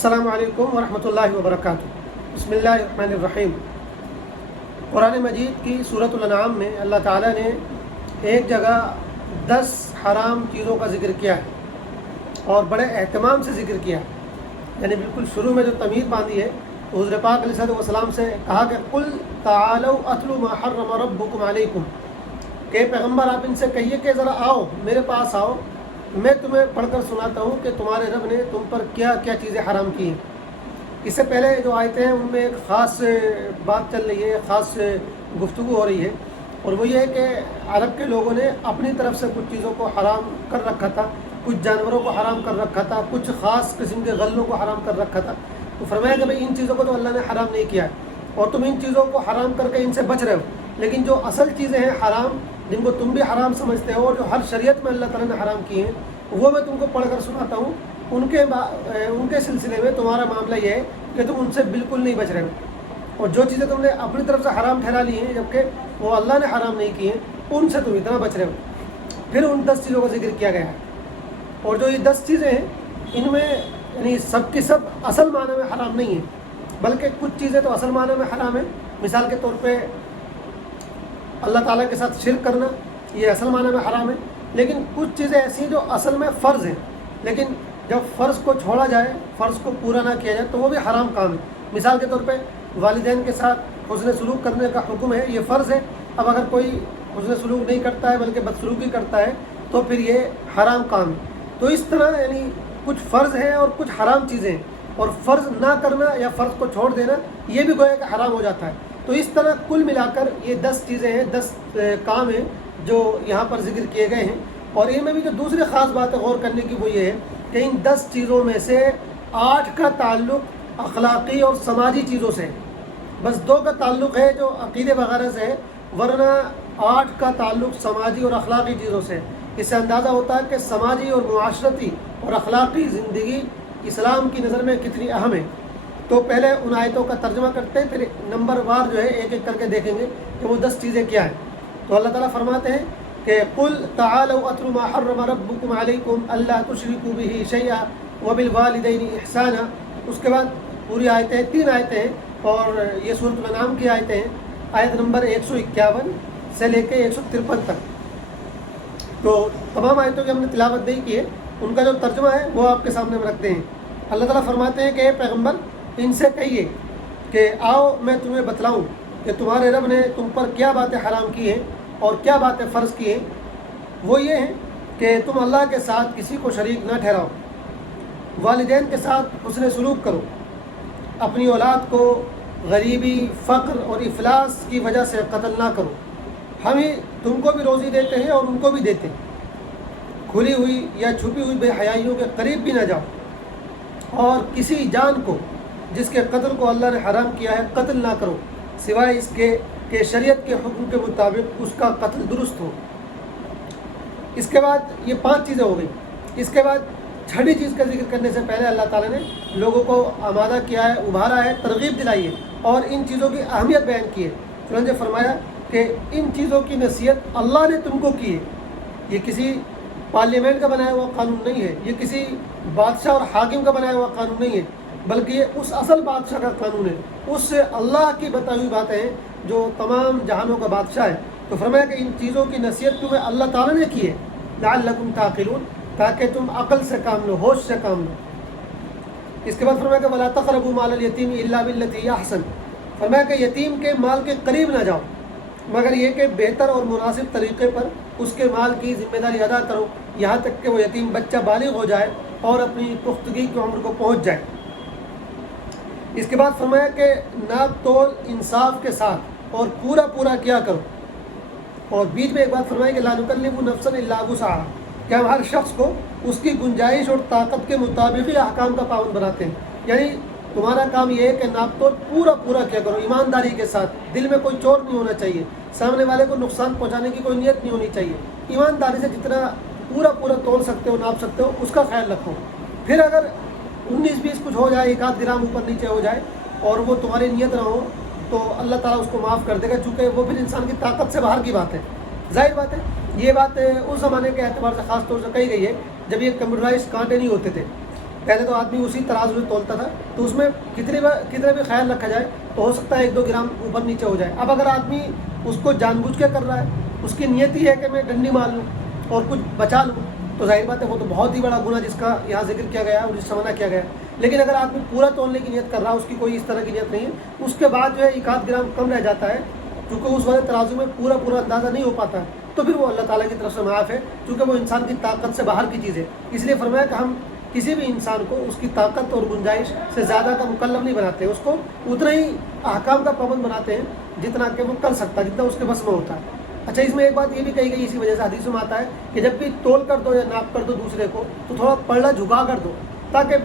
السلام علیکم ورحمۃ اللہ وبرکاتہ۔ بسم اللہ الرحمن الرحیم۔ قرآن مجید کی سورۃ الانعام میں اللہ تعالیٰ نے ایک جگہ 10 حرام چیزوں کا ذکر کیا ہے اور بڑے اہتمام سے ذکر کیا ہے، یعنی بالکل شروع میں جو تمیز باندھی ہے تو حضور پاک علیہ الصلوۃ والسلام سے کہا کہ قل تعالوا اتلوا ما حرم ربکم علیکم، کہ پیغمبر آپ ان سے کہیے کہ ذرا آؤ میرے پاس آؤ، میں تمہیں پڑھ کر سناتا ہوں کہ تمہارے رب نے تم پر کیا کیا چیزیں حرام کی ہیں۔ اس سے پہلے جو آیتیں ہیں ان میں ایک خاص بات چل رہی ہے، خاص گفتگو ہو رہی ہے، اور وہ یہ ہے کہ عرب کے لوگوں نے اپنی طرف سے کچھ چیزوں کو حرام کر رکھا تھا، کچھ جانوروں کو حرام کر رکھا تھا، کچھ خاص قسم کے غلوں کو حرام کر رکھا تھا۔ تو فرمایا کہ بھائی ان چیزوں کو تو اللہ نے حرام نہیں کیا ہے اور تم ان چیزوں کو حرام کر کے ان سے بچ رہے ہو، لیکن جو اصل چیزیں ہیں حرام، جن کو تم بھی حرام سمجھتے ہو اور جو ہر شریعت میں اللہ تعالیٰ نے حرام کی ہیں، وہ میں تم کو پڑھ کر سناتا ہوں۔ ان کے سلسلے میں تمہارا معاملہ یہ ہے کہ تم ان سے بالکل نہیں بچ رہے ہو، اور جو چیزیں تم نے اپنی طرف سے حرام ٹھہرا لی ہیں جبکہ وہ اللہ نے حرام نہیں کی ہیں، ان سے تم اتنا بچ رہے ہو۔ پھر ان 10 چیزوں کا ذکر کیا گیا ہے، اور جو یہ 10 چیزیں ہیں ان میں یعنی سب کی سب اصل معنی میں حرام نہیں ہیں، بلکہ کچھ چیزیں تو اصل معنی میں حرام ہیں۔ مثال کے طور پہ اللہ تعالیٰ کے ساتھ شرک کرنا، یہ اصل معنی میں حرام ہے، لیکن کچھ چیزیں ایسی ہیں جو اصل میں فرض ہیں، لیکن جب فرض کو چھوڑا جائے، فرض کو پورا نہ کیا جائے تو وہ بھی حرام کام ہے۔ مثال کے طور پہ والدین کے ساتھ حسن سلوک کرنے کا حکم ہے، یہ فرض ہے، اب اگر کوئی حسن سلوک نہیں کرتا ہے بلکہ بدسلوکی کرتا ہے تو پھر یہ حرام کام ہے۔ تو اس طرح یعنی کچھ فرض ہیں اور کچھ حرام چیزیں ہیں، اور فرض نہ کرنا یا فرض کو چھوڑ دینا یہ بھی گویا کہ حرام ہو جاتا ہے۔ تو اس طرح کل ملا کر یہ 10 چیزیں ہیں، 10 کام ہیں جو یہاں پر ذکر کیے گئے ہیں، اور ان میں بھی جو دوسری خاص بات ہے غور کرنے کی وہ یہ ہے کہ ان 10 چیزوں میں سے 8 کا تعلق اخلاقی اور سماجی چیزوں سے ہے، بس 2 کا تعلق ہے جو عقیدے وغیرہ سے ہے، ورنہ 8 کا تعلق سماجی اور اخلاقی چیزوں سے ہے۔ اس سے اندازہ ہوتا ہے کہ سماجی اور معاشرتی اور اخلاقی زندگی اسلام کی نظر میں کتنی اہم ہے۔ تو پہلے ان آیتوں کا ترجمہ کرتے ہیں، پھر نمبر وار جو ہے ایک ایک کر کے دیکھیں گے کہ وہ 10 چیزیں کیا ہیں۔ تو اللہ تعالیٰ فرماتے ہیں کہ قل تعالوا اتلوا ما حرم ربکم علیکم الا تشرکوا بہ شیئا وبالوالدین احسانا۔ اس کے بعد پوری آیتیں 3 آیتیں ہیں، اور یہ سورۃ الانعام کی آیتیں ہیں، آیت نمبر 151 سے لے کے 153 تک۔ تو تمام آیتوں کی ہم نے تلاوت نہیں کی ہے، ان کا جو ترجمہ ہے وہ آپ کے سامنے ہم رکھتے ہیں۔ اللہ تعالیٰ فرماتے ہیں کہ اے پیغمبر ان سے کہیے کہ آؤ میں تمہیں بتلاؤں کہ تمہارے رب نے تم پر کیا باتیں حرام کی ہیں اور کیا باتیں فرض کی ہیں۔ وہ یہ ہیں کہ تم اللہ کے ساتھ کسی کو شریک نہ ٹھہراؤ، والدین کے ساتھ حسن سلوک کرو، اپنی اولاد کو غریبی، فقر اور افلاس کی وجہ سے قتل نہ کرو، ہم ہی تم کو بھی روزی دیتے ہیں اور ان کو بھی دیتے ہیں، کھلی ہوئی یا چھپی ہوئی بے حیائیوں کے قریب بھی نہ جاؤ، اور کسی جان کو جس کے قتل کو اللہ نے حرام کیا ہے قتل نہ کرو، سوائے اس کے کہ شریعت کے حکم کے مطابق اس کا قتل درست ہو۔ اس کے بعد یہ 5 چیزیں ہو گئی۔ اس کے بعد 6ٹھی چیز کا ذکر کرنے سے پہلے اللہ تعالیٰ نے لوگوں کو آمادہ کیا ہے، ابھارا ہے، ترغیب دلائی ہے اور ان چیزوں کی اہمیت بیان کی ہے۔ چنانچہ فرمایا کہ ان چیزوں کی نصیحت اللہ نے تم کو کی ہے، یہ کسی پارلیمنٹ کا بنایا ہوا قانون نہیں ہے، یہ کسی بادشاہ اور حاکم کا بنایا ہوا قانون نہیں ہے، بلکہ یہ اس اصل بادشاہ کا قانون ہے، اس سے اللہ کی بتائی ہوئی باتیں ہیں جو تمام جہانوں کا بادشاہ ہے۔ تو فرمایا کہ ان چیزوں کی نصیحت تمہیں اللہ تعالیٰ نے کی ہے، لعلکم تعقلون، تاکہ تم عقل سے کام لو، ہوش سے کام لو۔ اس کے بعد فرمایا کہ ولا تقربوا مال الیتیم الا بالتی احسن، فرمایا کہ یتیم کے مال کے قریب نہ جاؤ مگر یہ کہ بہتر اور مناسب طریقے پر اس کے مال کی ذمہ داری ادا کرو، یہاں تک کہ وہ یتیم بچہ بالغ ہو جائے اور اپنی پختگی کی عمر کو پہنچ جائے۔ اس کے بعد فرمایا کہ ناپ تول انصاف کے ساتھ اور پورا پورا کیا کرو، اور بیچ میں ایک بات فرمائی کہ لا نکلف نفسا الا وسعها، کہ ہم ہر شخص کو اس کی گنجائش اور طاقت کے مطابق ہی احکام کا پابند بناتے ہیں، یعنی تمہارا کام یہ ہے کہ ناپ تول پورا پورا کیا کرو، ایمانداری کے ساتھ، دل میں کوئی چور نہیں ہونا چاہیے، سامنے والے کو نقصان پہنچانے کی کوئی نیت نہیں ہونی چاہیے، ایمانداری سے جتنا پورا پورا تول سکتے ہو، ناپ سکتے ہو، اس کا خیال رکھو۔ پھر اگر 19-20 کچھ ہو جائے، 1 گرام اوپر نیچے ہو جائے اور وہ تمہاری نیت نہ ہو تو اللہ تعالیٰ اس کو معاف کر دے گا، چونکہ وہ پھر انسان کی طاقت سے باہر کی بات ہے۔ ظاہر بات ہے یہ بات اس زمانے کے اعتبار سے خاص طور سے کہی گئی ہے جب یہ کمپیوٹرائز کانٹے نہیں ہوتے تھے، پہلے تو آدمی اسی ترازو میں تولتا تھا، تو اس میں کتنے بھی خیال رکھا جائے تو ہو سکتا ہے 1-2 گرام اوپر نیچے ہو جائے۔ اب اگر آدمی اس کو جان بوجھ کے کر رہا ہے، اس کی نیت ہی ہے کہ میں ڈنڈی مار لوں اور کچھ بچا لوں، تو ظاہر بات ہے وہ تو بہت ہی بڑا گناہ جس کا یہاں ذکر کیا گیا اور جس سے منع کیا گیا۔ لیکن اگر آدمی پورا تولنے کی نیت کر رہا ہے، اس کی کوئی اس طرح کی نیت نہیں ہے، اس کے بعد جو ہے 1-8 گرام کم رہ جاتا ہے، کیونکہ اس والے ترازو میں پورا اندازہ نہیں ہو پاتا ہے، تو پھر وہ اللہ تعالیٰ کی طرف سے معاف ہے، کیونکہ وہ انسان کی طاقت سے باہر کی چیز ہے۔ اس لیے فرمایا کہ ہم کسی بھی انسان کو اس کی طاقت اور گنجائش سے زیادہ کا مکلف نہیں بناتے، اس کو اتنا ہی احکام کا پابند بناتے ہیں جتنا کہ وہ کر سکتا ہے، جتنا اس کے بس میں ہوتا ہے۔ اچھا، اس میں ایک بات یہ بھی کہی گئی، اسی وجہ سے حدیثوں میں آتا ہے کہ جب بھی تول کر دو یا ناپ کر دو دوسرے کو، تو تھوڑا پلڑا جھکا کر دو، تاکہ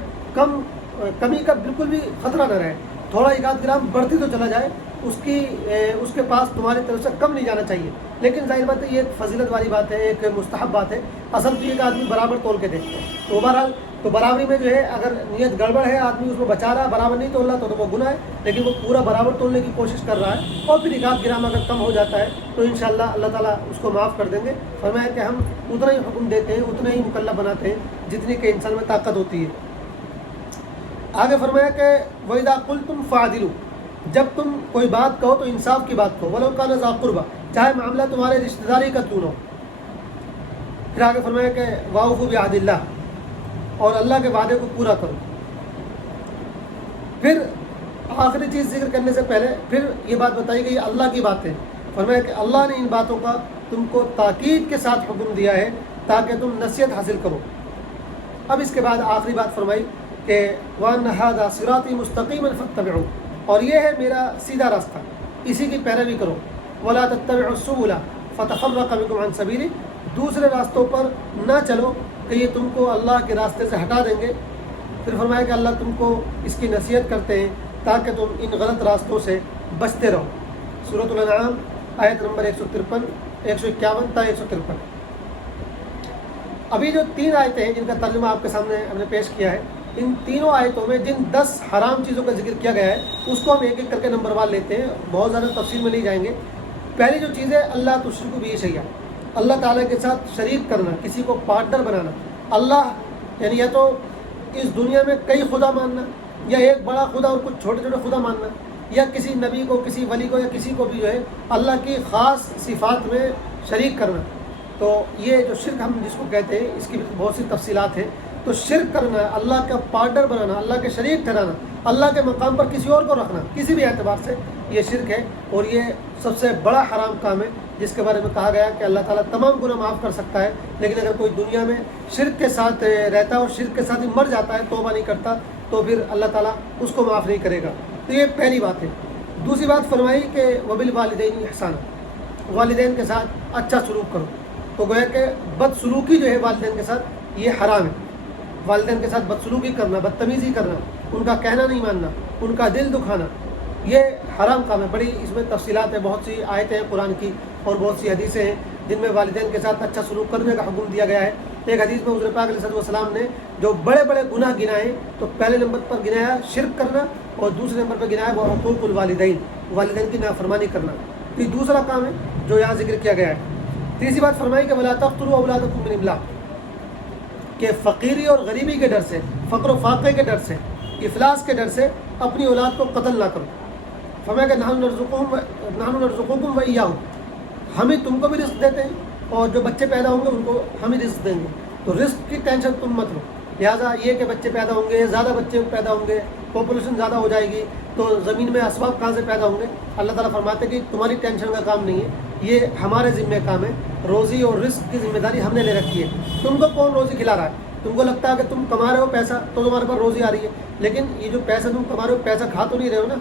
کمی کا بالکل بھی خطرہ نہ رہے۔ تھوڑا 1-8 گرام بڑھتی تو چلا جائے، اس کے پاس تمہاری طرف سے کم نہیں جانا چاہیے۔ لیکن ظاہر بات ہے یہ ایک فضیلت والی بات ہے، ایک مستحب بات ہے، اصل تو یہ کہ آدمی برابر تول کے دیکھتے ہیں۔ تو بہرحال تو برابری میں جو ہے اگر نیت گڑبڑ ہے، آدمی اس کو بچا رہا ہے، برابر نہیں تول رہا تو وہ گناہ ہے، لیکن وہ پورا برابر تولنے کی کوشش کر رہا ہے، اور پھر 1-8 گرام اگر کم ہو جاتا ہے تو انشاءاللہ اللہ تعالیٰ اس کو معاف کر دیں گے۔ فرمایا کہ ہم اتنا ہی حکم دیتے ہیں، اتنا ہی مکلف بناتے ہیں جتنی کہ انسان میں طاقت ہوتی ہے۔ آگے فرمایا کہ وَإِذَا قُلْتُمْ فَعْدِلُوا، جب تم کوئی بات کہو تو انصاف کی بات کہو، وَلَوْ كَانَ ذَا قُرْبَىٰ، چاہے معاملہ تمہارے رشتہ داری کا کیوں نہ ہو۔ پھر آگے فرمایا کہ وَأَوْفُوا بِعَهْدِ اللَّهِ، اور اللہ کے وعدے کو پورا کرو۔ پھر آخری چیز ذکر کرنے سے پہلے پھر یہ بات بتائی گئی اللہ کی باتیں، فرمایا کہ اللہ نے ان باتوں کا تم کو تاکید کے ساتھ حکم دیا ہے تاکہ تم نصیحت حاصل کرو۔ اب اس کے بعد آخری بات فرمائی کہ وَأَنَّ هَٰذَا صِرَاطِي مُسْتَقِيمًا فَاتَّبِعُوهُ، اور یہ ہے میرا سیدھا راستہ، اسی کی پیروی کرو۔ وَلَا تَتَّبِعُوا السُّبُلَ فَتَفَرَّقَ بِكُمْ عَن سَبِيلِهِ، دوسرے راستوں پر نہ چلو کہ یہ تم کو اللہ کے راستے سے ہٹا دیں گے۔ پھر فرمایا کہ اللہ تم کو اس کی نصیحت کرتے ہیں تاکہ تم ان غلط راستوں سے بچتے رہو۔ سورۃ الانعام آیت نمبر 153، 151 تا 153۔ ابھی جو 3 آیتیں ہیں جن کا ترجمہ آپ کے سامنے ہم نے پیش کیا ہے، ان تینوں آیتوں میں جن 10 حرام چیزوں کا ذکر کیا گیا ہے اس کو ہم ایک ایک کر کے نمبر وار لیتے ہیں، بہت زیادہ تفصیل میں نہیں جائیں گے۔ پہلی جو چیز ہے اللہ تشرکوا بہ شیئا، اللہ تعالیٰ کے ساتھ شریک کرنا، کسی کو پارٹنر بنانا۔ اللہ یعنی یا تو اس دنیا میں کئی خدا ماننا، یا ایک بڑا خدا اور کچھ چھوٹے چھوٹے خدا ماننا، یا کسی نبی کو، کسی ولی کو، یا کسی کو بھی جو ہے اللہ کی خاص صفات میں شریک کرنا۔ تو یہ جو شرک ہم جس کو کہتے ہیں اس کی بہت سی تفصیلات ہیں۔ تو شرک کرنا، اللہ کا پارٹنر بنانا، اللہ کے شریک ٹھہرانا، اللہ کے مقام پر کسی اور کو رکھنا، کسی بھی اعتبار سے یہ شرک ہے، اور یہ سب سے بڑا حرام کام ہے جس کے بارے میں کہا گیا کہ اللہ تعالیٰ تمام گناہ معاف کر سکتا ہے، لیکن اگر کوئی دنیا میں شرک کے ساتھ رہتا ہے اور شرک کے ساتھ ہی مر جاتا ہے، توبہ نہیں کرتا، تو پھر اللہ تعالیٰ اس کو معاف نہیں کرے گا۔ تو یہ پہلی بات ہے۔ دوسری بات فرمائی کہ وبالوالدین احسانا، والدین کے ساتھ اچھا سلوک کرو۔ تو گویا کہ بدسلوکی جو ہے والدین کے ساتھ یہ حرام ہے۔ والدین کے ساتھ بدسلوکی کرنا، بدتمیزی کرنا، ان کا کہنا نہیں ماننا، ان کا دل دکھانا، یہ حرام کام ہے۔ بڑی اس میں تفصیلات ہیں، بہت سی آیتیں ہیں قرآن کی اور بہت سی حدیثیں ہیں جن میں والدین کے ساتھ اچھا سلوک کرنے کا حکم دیا گیا ہے۔ ایک حدیث میں حضور پاک علیہ السلام نے جو بڑے بڑے گناہ گنائے تو پہلے نمبر پر گنایا شرک کرنا، اور دوسرے نمبر پر گنایا وہ حقوق الوالدین، والدین کی نافرمانی کرنا۔ تو یہ دوسرا کام ہے جو یہاں ذکر کیا گیا ہے۔ تیسری بات فرمائی کہ ولا تقتلوا اولادکم من املاق، کہ فقیری اور غریبی کے ڈر سے، فقر و فاقے کے ڈر سے، افلاس کے ڈر سے اپنی اولاد کو قتل نہ کرو۔ فرمایا کہ نحن نرزقکم وإیاہم، ہم ہی تم کو بھی رزق دیتے ہیں اور جو بچے پیدا ہوں گے ان کو ہم ہی رزق دیں گے، تو رزق کی ٹینشن تم مت لو۔ لہٰذا یہ کہ بچے پیدا ہوں گے، زیادہ بچے پیدا ہوں گے، پاپولیشن زیادہ ہو جائے گی تو زمین میں اسباب کہاں سے پیدا ہوں گے؟ اللہ تعالیٰ فرماتے ہیں کہ تمہاری ٹینشن کا کام نہیں ہے، یہ ہمارے ذمہ کام ہے، روزی اور رزق کی ذمہ داری ہم نے لے رکھی ہے۔ تم کو کون روزی کھلا رہا ہے؟ تم کو لگتا ہے کہ تم کما رہے ہو پیسہ تو تمہارے پاس روزی آ رہی ہے، لیکن یہ جو پیسہ تم کما رہے ہو پیسہ کھا تو نہیں رہے ہو نا،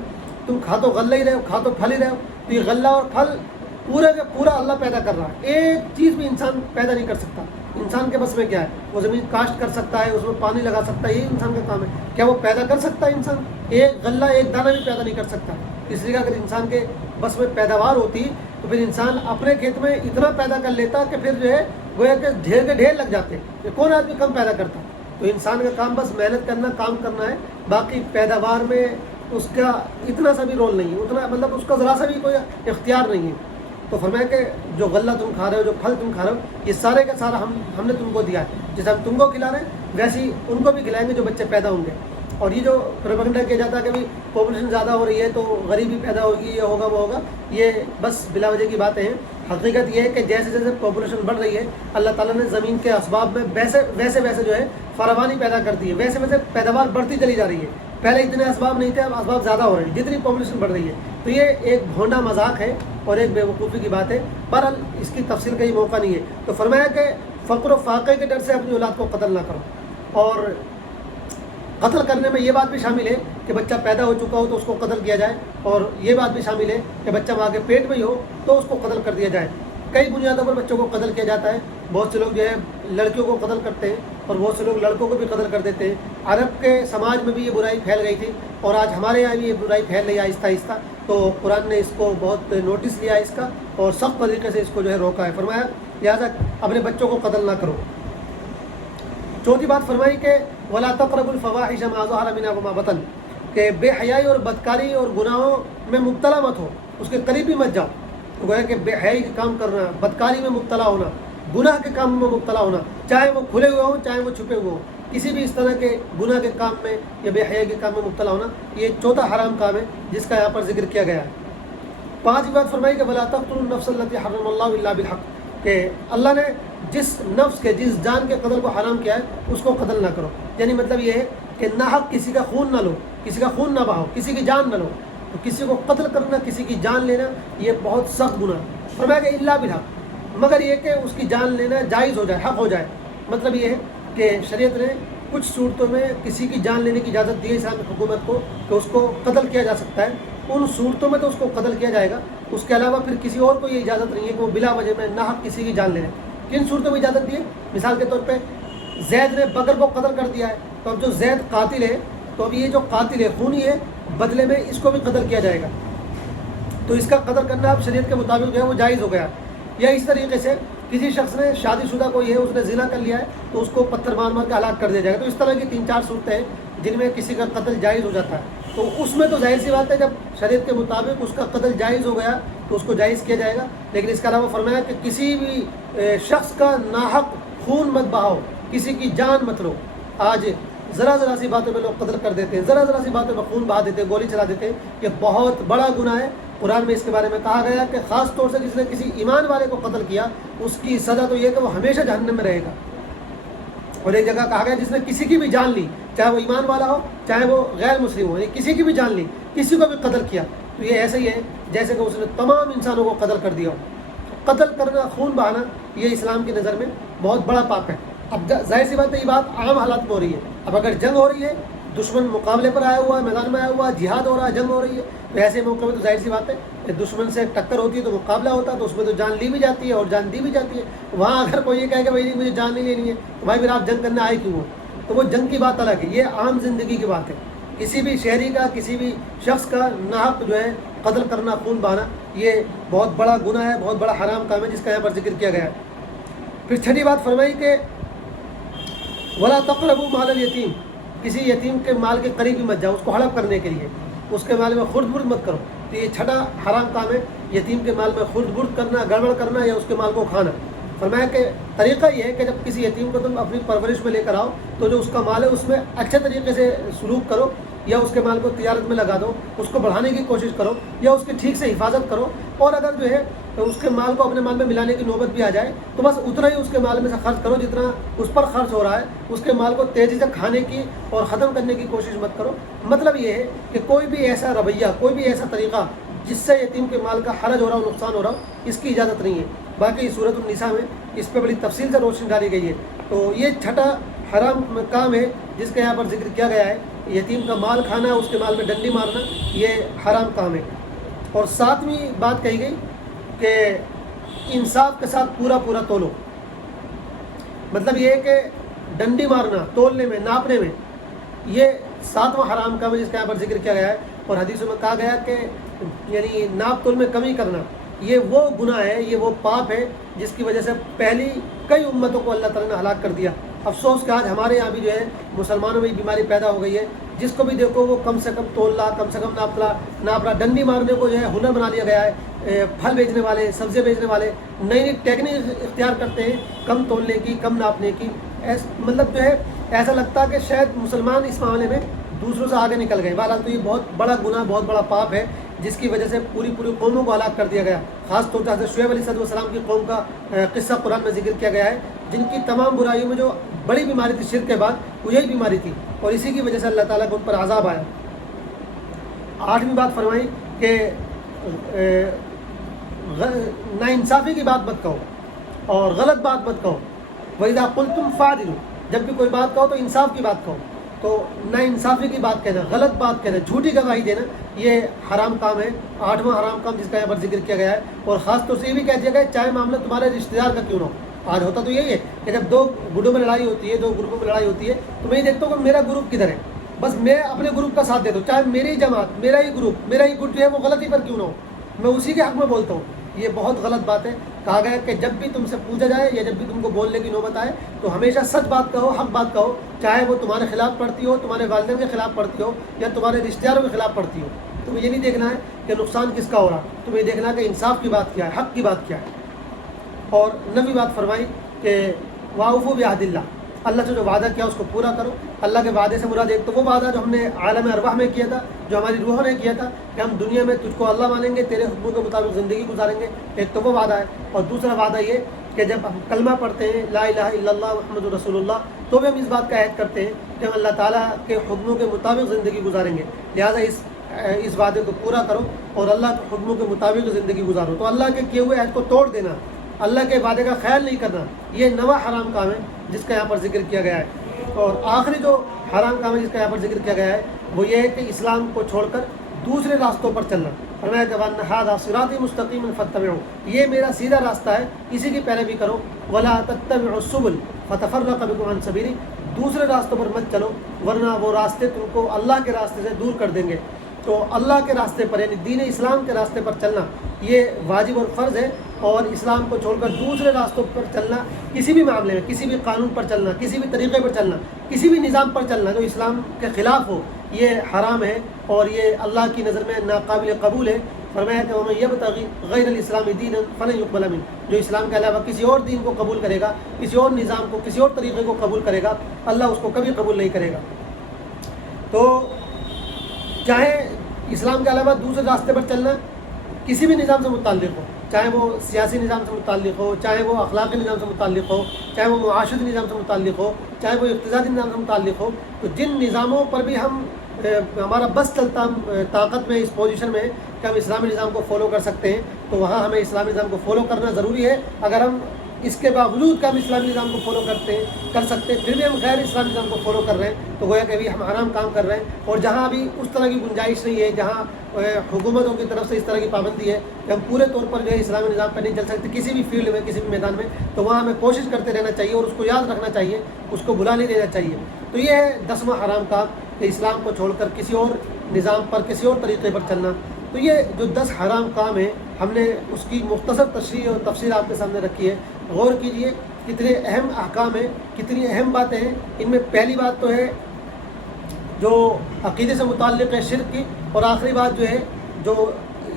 تم کھا تو غلہ ہی رہے ہو، کھا تو پھل ہی رہے ہو۔ تو یہ غلہ اور پھل پورا کا پورا اللہ پیدا کر رہا ہے، ایک چیز بھی انسان پیدا نہیں کر سکتا۔ انسان کے بس میں کیا ہے؟ وہ زمین کاشت کر سکتا ہے، اس میں پانی لگا سکتا ہے، یہ انسان کا کام ہے۔ کیا وہ پیدا کر سکتا ہے انسان؟ ایک غلہ ایک دانہ بھی پیدا نہیں کر سکتا۔ اس لیے اگر انسان کے بس میں پیداوار ہوتی تو پھر انسان اپنے کھیت میں اتنا پیدا کر لیتا کہ پھر جو ہے گویا کہ ڈھیر کے ڈھیر لگ جاتے، یہ کون آدمی کم پیدا کرتا؟ تو انسان کا کام بس محنت کرنا، کام کرنا ہے، باقی پیداوار میں اس کا اتنا سا بھی رول نہیں ہے، اتنا مطلب اس کا ذرا سا بھی کوئی اختیار نہیں ہے۔ تو فرمایا کہ جو غلہ تم کھا رہے ہو، جو پھل تم کھا رہے ہو، یہ سارے کا سارا ہم نے تم کو دیا ہے. جیسے ہم تم کو کھلا رہے ہیں ویسے ہی ان کو بھی کھلائیں گے جو بچے پیدا ہوں گے. اور یہ جو پروپیگنڈا کیا جاتا ہے کہ بھائی پاپولیشن زیادہ ہو رہی ہے تو غریبی پیدا ہوگی، یہ ہوگا وہ ہوگا، یہ بس بلا وجہ کی باتیں ہیں. حقیقت یہ ہے کہ جیسے جیسے پاپولیشن بڑھ رہی ہے اللہ تعالیٰ نے زمین کے اسباب میں ویسے جو ہے فراوانی پیدا کرتی ہے، ویسے پیداوار بڑھتی چلی جا رہی ہے. پہلے اتنے اسباب نہیں تھے، اب اسباب زیادہ ہو رہے ہیں جتنی پاپولیشن بڑھ رہی ہے. تو یہ ایک بھونڈا مذاق ہے اور ایک بے وقوفی کی بات ہے. بہرحال اس کی تفصیل کا ہی موقع نہیں ہے. تو فرمایا کہ فقر و فاقے کے ڈر سے اپنی اولاد کو قتل نہ کرو. اور قتل کرنے میں یہ بات بھی شامل ہے کہ بچہ پیدا ہو چکا ہو تو اس کو قتل کیا جائے، اور یہ بات بھی شامل ہے کہ بچہ ماں کے پیٹ میں ہی ہو تو اس کو قتل کر دیا جائے. کئی بنیادوں پر بچوں کو قتل کیا جاتا ہے. بہت سے لوگ جو ہے لڑکیوں کو قتل کرتے ہیں اور بہت سے لوگ لڑکوں کو بھی قتل کر دیتے ہیں. عرب کے سماج میں بھی یہ برائی پھیل گئی تھی اور آج ہمارے یہاں بھی یہ برائی پھیل رہی ہے آہستہ آہستہ. تو قرآن نے اس کو بہت نوٹس لیا ہے اس کا اور سخت طریقے سے اس کو جو ہے روکا ہے. فرمایا لہٰذا اپنے بچوں کو قتل نہ کرو. چوتھی بات فرمائی کہ ولا تقربوا الفواحش ما ظهر منها وما بطن، کہ بے حیائی اور بدکاری اور گناہوں میں مبتلا مت ہو، اس کے قریب بھی مت جاؤ. تو گویا کہ بے حیائی کے کام کرنا، بدکاری میں مبتلا ہونا، گناہ کے کام میں مبتلا ہونا، چاہے وہ کھلے ہوئے ہوں چاہے وہ چھپے ہوئے ہوں، کسی بھی اس طرح کے گناہ کے کام میں یا بے حیائی کے کام میں مبتلا ہونا، یہ چوتھا حرام کام ہے جس کا یہاں پر ذکر کیا گیا ہے. پانچویں بات فرمائی کہ ولا تقتلوا النفس التي حرم الله الا بالحق، کہ اللہ نے جس نفس کے جس جان کے قتل کو حرام کیا ہے اس کو قتل نہ کرو. یعنی مطلب یہ ہے کہ ناحق کسی کا خون نہ لو، کسی کا خون نہ بہاؤ، کسی کی جان نہ لو. تو کسی کو قتل کرنا، کسی کی جان لینا یہ بہت سخت گناہ ہے. فرمایا کہ الا بالحق، مگر یہ کہ اس کی جان لینا جائز ہو جائے، حق ہو جائے. مطلب یہ ہے کہ شریعت نے کچھ صورتوں میں کسی کی جان لینے کی اجازت دی ہے اسلامی حکومت کو کہ اس کو قتل کیا جا سکتا ہے. ان صورتوں میں تو اس کو قتل کیا جائے گا، اس کے علاوہ پھر کسی اور کو یہ اجازت نہیں ہے کہ وہ بلا وجہ میں ناحق کسی کی جان لے لیں. کن صورتوں میں اجازت دی ہے؟ مثال کے طور پہ زید نے بکر کو قتل کر دیا ہے، تو اب جو زید قاتل ہے تو اب یہ جو قاتل ہے خونی ہے، بدلے میں اس کو بھی قتل کیا جائے گا. تو اس کا قتل کرنا اب شریعت کے مطابق جو ہے وہ جائز ہو گیا. یا اس طریقے سے کسی شخص نے شادی شدہ کوئی ہے، اس نے زنا کر لیا ہے تو اس کو پتھر مار مار کے ہلاک کر دیا جائے گا. تو اس طرح کی 3-4 صورتیں ہیں جن میں کسی کا قتل جائز ہو جاتا ہے. تو اس میں تو ظاہر سی بات ہے جب شریعت کے مطابق اس کا قتل جائز ہو گیا تو اس کو جائز کیا جائے گا. لیکن اس کے علاوہ فرمایا کہ کسی بھی شخص کا ناحق خون مت بہاؤ، کسی کی جان مت لو. آج ذرا سی باتوں میں لوگ قتل کر دیتے ہیں، ذرا سی باتوں میں خون بہا دیتے ہیں، گولی چلا دیتے ہیں. یہ بہت بڑا گناہ ہے. قرآن میں اس کے بارے میں کہا گیا کہ خاص طور سے جس نے کسی ایمان والے کو قتل کیا اس کی سزا تو یہ کہ وہ ہمیشہ جہنم میں رہے گا. اور ایک جگہ کہا گیا جس نے کسی کی بھی جان لی، چاہے وہ ایمان والا ہو چاہے وہ غیر مسلم ہو، کسی کی بھی جان لی، کسی کو بھی قتل کیا تو یہ ایسے ہی ہے جیسے کہ اس نے تمام انسانوں کو قتل کر دیا ہو. قتل کرنا، خون بہانا، یہ اسلام کی نظر میں بہت بڑا پاپ ہے. اب ظاہر سی بات ہے یہ بات عام حالات میں ہو رہی ہے. اب اگر جنگ ہو رہی ہے، دشمن مقابلے پر آیا ہوا ہے، میدان میں آیا ہوا ہے، جہاد ہو رہا ہے، جنگ ہو رہی ہے، تو ایسے موقع میں تو ظاہر سی بات ہے کہ دشمن سے ٹکر ہوتی ہے تو مقابلہ ہوتا ہے، تو اس میں تو جان لی بھی جاتی ہے اور جان دی بھی جاتی ہے. وہاں اگر کوئی یہ کہے کہ بھائی مجھے جان نہیں لینی ہے تو بھائی پھر آپ جنگ کرنے آئے کیوں ہو؟ تو وہ جنگ کی بات الگ ہے، یہ عام زندگی کی بات ہے. کسی بھی شہری کا، کسی بھی شخص کا ناحق جو ہے قتل کرنا، خون بہانا، یہ بہت بڑا گناہ ہے، بہت بڑا حرام کام ہے جس کا یہاں پر ذکر کیا گیا ہے. پھر چھٹی بات فرمائی کہ ولا تقربوا مال الیتیم، کسی یتیم کے مال کے قریب ہی مت جاؤ اس کو ہڑپ کرنے کے لیے، اس کے مال میں خرد برد مت کرو. تو یہ چھٹا حرام کام ہے، یتیم کے مال میں خرد برد کرنا، گڑبڑ کرنا یا اس کے مال کو کھانا. فرمایا کہ طریقہ یہ ہے کہ جب کسی یتیم کو تم اپنی پرورش میں لے کر آؤ تو جو اس کا مال ہے اس میں اچھے طریقے سے سلوک کرو، یا اس کے مال کو تجارت میں لگا دو، اس کو بڑھانے کی کوشش کرو، یا اس کی ٹھیک سے حفاظت کرو. اور اگر جو ہے تو اس کے مال کو اپنے مال میں ملانے کی نوبت بھی آ جائے تو بس اتنا ہی اس کے مال میں سے خرچ کرو جتنا اس پر خرچ ہو رہا ہے. اس کے مال کو تیزی سے کھانے کی اور ختم کرنے کی کوشش مت کرو. مطلب یہ ہے کہ کوئی بھی ایسا رویہ، کوئی بھی ایسا طریقہ جس سے یتیم کے مال کا حرج ہو رہا ہو، نقصان ہو رہا ہو، اس کی اجازت نہیں ہے. باقی سورۃ النساء میں اس پہ بڑی تفصیل سے روشنی ڈالی گئی ہے. تو یہ چھٹا حرام کام ہے جس کا یہاں پر ذکر کیا گیا ہے. یتیم کا مال کھانا، اس کے مال میں ڈنڈی مارنا، یہ حرام کام ہے. اور ساتویں بات کہی گئی کہ انصاف کے ساتھ پورا تولو. مطلب یہ ہے کہ ڈنڈی مارنا، تولنے میں، ناپنے میں، یہ ساتواں حرام کام ہے جس کا یہاں پر ذکر کیا گیا ہے. اور حدیثوں میں کہا گیا کہ یعنی ناپ تول میں کمی کرنا یہ وہ گناہ ہے، یہ وہ پاپ ہے جس کی وجہ سے پہلی کئی امتوں کو اللہ تعالیٰ نے ہلاک کر دیا. افسوس کہ آج ہمارے یہاں بھی جو ہے مسلمانوں میں بیماری پیدا ہو گئی ہے جس کو بھی دیکھو وہ کم سے کم تولنا، کم سے کم ناپنا، ڈنڈی مارنے کو جو ہے ہنر بنا لیا گیا ہے۔ پھل بیچنے والے، سبزی بیچنے والے نئی نئی ٹیکنیک اختیار کرتے ہیں کم تولنے کی، کم ناپنے کی۔ مطلب جو ہے ایسا لگتا ہے کہ شاید مسلمان اس معاملے میں دوسروں سے آگے نکل گئے۔ بہرحال تو یہ بہت بڑا گناہ، بہت بڑا پاپ ہے، جس کی وجہ سے پوری قوموں کو ہلاک کر دیا گیا۔ خاص طور سے حضرت شعیب علیہ السلام کی قوم کا قصہ قرآن میں ذکر کیا گیا ہے، جن کی تمام برائیوں میں جو بڑی بیماری تھی شرک کے بعد، وہ یہی بیماری تھی، اور اسی کی وجہ سے اللہ تعالیٰ کو ان پر عذاب آیا۔ 8ویں بات فرمائی کہ ناانصافی کی بات مت کہو اور غلط بات مت کہو۔ وَإِذَا قُلْتُمْ فَاعْدِلُوا، جب بھی کوئی بات کہو تو انصاف کی بات کہو۔ تو ناانصافی کی بات کہنا، غلط بات کہنا، جھوٹی گواہی دینا، یہ حرام کام ہے، 8واں حرام کام جس کا یہاں پر ذکر کیا گیا ہے۔ اور خاص طور سے یہ بھی کہہ دیا گیا ہے چاہے معاملہ تمہارے رشتہ دار کا کیوں نہ ہو۔ آج ہوتا تو یہی ہے کہ جب دو گروہوں میں لڑائی ہوتی ہے، دو گروپوں میں لڑائی ہوتی ہے، تو میں یہ دیکھتا ہوں کہ میرا گروپ کدھر ہے، بس میں اپنے گروپ کا ساتھ دیتا ہوں، چاہے میری جماعت، میرا ہی گروپ، میرا ہی گٹ جو ہے وہ غلطی پر کیوں نہ ہو، میں اسی کے حق میں بولتا ہوں۔ یہ بہت غلط بات ہے۔ کہا گیا کہ جب بھی تم سے پوچھا جائے یا جب بھی تم کو بولنے کی نوبت آئے تو ہمیشہ سچ بات کہو، حق بات کہو، چاہے وہ تمہارے خلاف پڑتی ہو، تمہارے والدین کے خلاف پڑتی ہو یا تمہارے رشتہ داروں کے خلاف پڑتی ہو۔ تمہیں یہ نہیں دیکھنا ہے کہ نقصان کس کا ہو رہا، تمہیں دیکھنا ہے کہ انصاف کی بات کیا ہے، حق کی بات کیا ہے۔ اور 9ویں بات فرمائی کہ وَأَوْفُوا بِعَهْدِ اللَّهِ، اللہ سے جو وعدہ کیا اس کو پورا کرو۔ اللہ کے وعدے سے مراد ایک تو وہ وعدہ جو ہم نے عالم ارواح میں کیا تھا، جو ہماری روحوں نے کیا تھا کہ ہم دنیا میں تجھ کو اللہ مانیں گے، تیرے حکموں کے مطابق زندگی گزاریں گے، ایک تو وہ وعدہ ہے۔ اور دوسرا وعدہ یہ کہ جب ہم کلمہ پڑھتے ہیں لا الہ الا اللہ محمد رسول اللہ، تو بھی ہم اس بات کا عہد کرتے ہیں کہ ہم اللہ تعالیٰ کے حکموں کے مطابق زندگی گزاریں گے، لہٰذا اس وعدے کو پورا کرو اور اللہ کے حکموں کے مطابق زندگی گزارو۔ تو اللہ کے کیے ہوئے عہد کو توڑ دینا، اللہ کے وعدے کا خیال نہیں کرنا، یہ 9واں حرام کام ہے جس کا یہاں پر ذکر کیا گیا ہے۔ اور آخری جو حرام کام ہے جس کا یہاں پر ذکر کیا گیا ہے وہ یہ ہے کہ اسلام کو چھوڑ کر دوسرے راستوں پر چلنا۔ فرمایا کہ وَأَنَّ هَٰذَا صِرَاطِي مُسْتَقِيمًا فَاتَّبِعُوهُ، یہ میرا سیدھا راستہ ہے، اسی کی پیروی کرو۔ وَلَا تَتَّبِعُوا السُّبُلَ فَتَفَرَّقَ بِكُمْ عَن سَبِيلِهِ، دوسرے راستوں پر مت چلو ورنہ وہ راستے تم کو اللہ کے راستے سے دور کر دیں گے۔ تو اللہ کے راستے پر یعنی دین اسلام کے راستے پر چلنا یہ واجب اور فرض ہے، اور اسلام کو چھوڑ کر دوسرے راستوں پر چلنا، کسی بھی معاملے میں، کسی بھی قانون پر چلنا، کسی بھی طریقے پر چلنا، کسی بھی نظام پر چلنا جو اسلام کے خلاف ہو، یہ حرام ہے اور یہ اللہ کی نظر میں ناقابل قبول ہے۔ فرمایا کہ وَمَن يَبْتَغِ غَيْرَ الْإِسْلَامِ دِينًا فَلَن يُقْبَلَ مِنْهُ، جو اسلام کے علاوہ کسی اور دین کو قبول کرے گا، کسی اور نظام کو، کسی اور طریقے کو قبول کرے گا، اللہ اس کو کبھی قبول نہیں کرے گا۔ تو چاہے اسلام کے علاوہ دوسرے راستے پر چلنا کسی بھی نظام سے متعلق ہو، چاہے وہ سیاسی نظام سے متعلق ہو، چاہے وہ اخلاقی نظام سے متعلق ہو، چاہے وہ معاشرتی نظام سے متعلق ہو، چاہے وہ اقتصادی نظام سے متعلق ہو، تو جن نظاموں پر بھی ہمارا بس چلتا، طاقت میں اس پوزیشن میں کہ ہم اسلامی نظام کو فالو کر سکتے ہیں، تو وہاں ہمیں اسلامی نظام کو فالو کرنا ضروری ہے۔ اگر ہم اس کے باوجود کہ ہم اسلامی نظام کو فالو کر سکتے ہیں، پھر بھی ہم غیر اسلامی نظام کو فالو کر رہے ہیں، تو گویا کہ ابھی ہم حرام کام کر رہے ہیں۔ اور جہاں ابھی اس طرح کی گنجائش نہیں ہے، جہاں حکومتوں کی طرف سے اس طرح کی پابندی ہے کہ ہم پورے طور پر جو ہے اسلامی نظام پہ نہیں چل سکتے کسی بھی فیلڈ میں، کسی بھی میدان میں، تو وہاں ہمیں کوشش کرتے رہنا چاہیے اور اس کو یاد رکھنا چاہیے، اس کو بھلا نہیں دینا چاہیے۔ تو یہ ہے 10واں حرام کام کہ اسلام کو چھوڑ کر کسی اور نظام پر، کسی اور طریقے پر چلنا۔ تو یہ جو 10 حرام کام ہیں، ہم نے اس کی مختصر تشریح اور تفصیل آپ کے سامنے رکھی ہے۔ غور کیجئے کتنے اہم احکام ہیں، کتنی اہم باتیں ہیں۔ ان میں پہلی بات تو ہے جو عقیدے سے متعلق ہے شرک کی، اور آخری بات جو ہے جو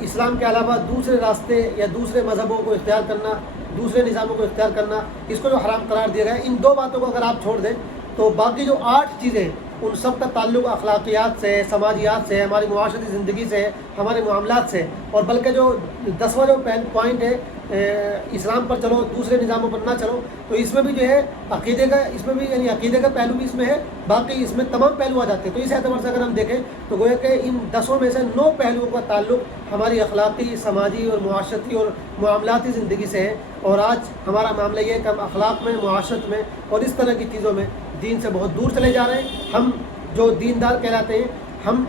اسلام کے علاوہ دوسرے راستے یا دوسرے مذہبوں کو اختیار کرنا، دوسرے نظاموں کو اختیار کرنا، اس کو جو حرام قرار دیا گیا ہے۔ ان 2 باتوں کو اگر آپ چھوڑ دیں تو باقی جو 8 چیزیں ہیں ان سب کا تعلق اخلاقیات سے، سماجیات سے، ہماری معاشرتی زندگی سے، ہمارے معاملات سے، اور بلکہ جو 10واں جو پوائنٹ ہے اسلام پر چلو، دوسرے نظاموں پر نہ چلو، تو اس میں بھی جو ہے عقیدے کا، اس میں بھی یعنی عقیدے کا پہلو بھی اس میں ہے، باقی اس میں تمام پہلو آ جاتے ہیں۔ تو اس اعتبار سے اگر ہم دیکھیں تو گویا کہ ان 10 میں سے 9 پہلوؤں کا تعلق ہماری اخلاقی، سماجی اور معاشرتی اور معاملاتی زندگی سے ہے۔ اور آج ہمارا معاملہ یہ ہے کہ ہم اخلاق میں، معاشرت میں اور اس طرح کی چیزوں میں دین سے بہت دور چلے جا رہے ہیں۔ ہم جو دیندار کہلاتے ہیں، ہم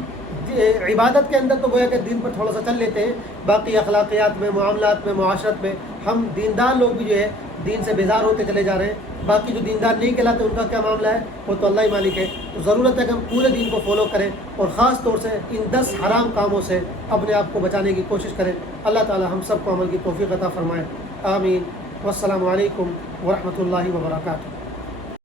عبادت کے اندر تو گویا کہ دین پر تھوڑا سا چل لیتے ہیں، باقی اخلاقیات میں، معاملات میں، معاشرت میں ہم دیندار لوگ بھی جو ہے دین سے بیزار ہوتے چلے جا رہے ہیں۔ باقی جو دیندار نہیں کہلاتے ان کا کیا معاملہ ہے وہ تو اللہ ہی مالک ہے۔ تو ضرورت ہے کہ ہم پورے دین کو فالو کریں اور خاص طور سے ان 10 حرام کاموں سے اپنے آپ کو بچانے کی کوشش کریں۔ اللہ تعالی ہم سب کو عمل کی توفیق عطا فرمائے، آمین۔ والسلام علیکم ورحمۃ اللہ وبرکاتہ۔